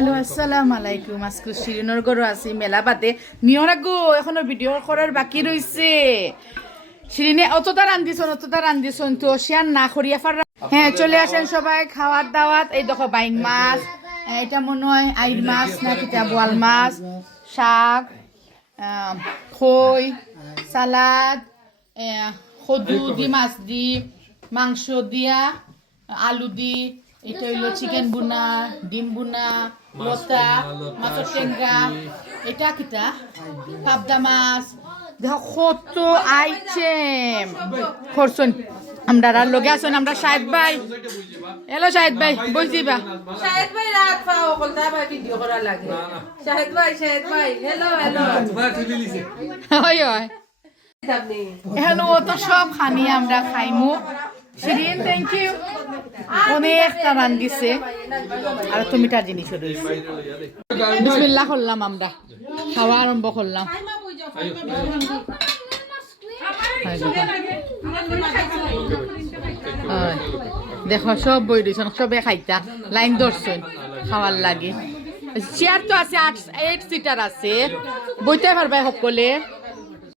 Hello আসসালামু আলাইকুম। আজকে শিরিনর গরু আছি মেলা বাদে নিয়র আগো এখনো ভিডিও করার বাকি রইছে। শিরিনে অতটা রান্ধিছন তো শিয়ার না করিয়া ফার। হ্যাঁ চলে আসেন সবাই খাওয়ার দাওয়াত। এই দেখো বাইং মাছ, এটা মনে হয় আইর মাছ না কিটা বোয়াল মাছ, শাক, খই, সালাদ, কদু দি মাছ দি, মাংস দিয়া, আলু দি, এটা হইলো চিকেন বুনা, ডিম বুনা, লতা, মাছের টেঙ্গা, এটা কিটা পাবদা মাছ। দেখো কত আইটেম করছেন। আমরা লগে আছেন আমরা শাহেদ ভাই। হ্যালো শাহেদ ভাই, বইছিবা শাহেদ ভাই রাত পাও কলতা ভাই ভিডিও করা লাগে। শাহেদ ভাই হ্যালো হয় হয় আপনি হ্যালো তো সব খানি আমরা খাইমু। শিরিন থ্যাংক ইউ, অনেকটা রান দিছে আর তুমিটার জিনিসও রয়েছে। বিসমিল্লাহ করলাম, আমরা খাওয়া আরম্ভ করলাম। দেখো সব বই দিয়েছেন, সবে খাইতা লাইন ধরছেন খাওয়ার লাগে। চেয়ার তো আছে 8 সিটার আছে, বইতে পারবে সকলে।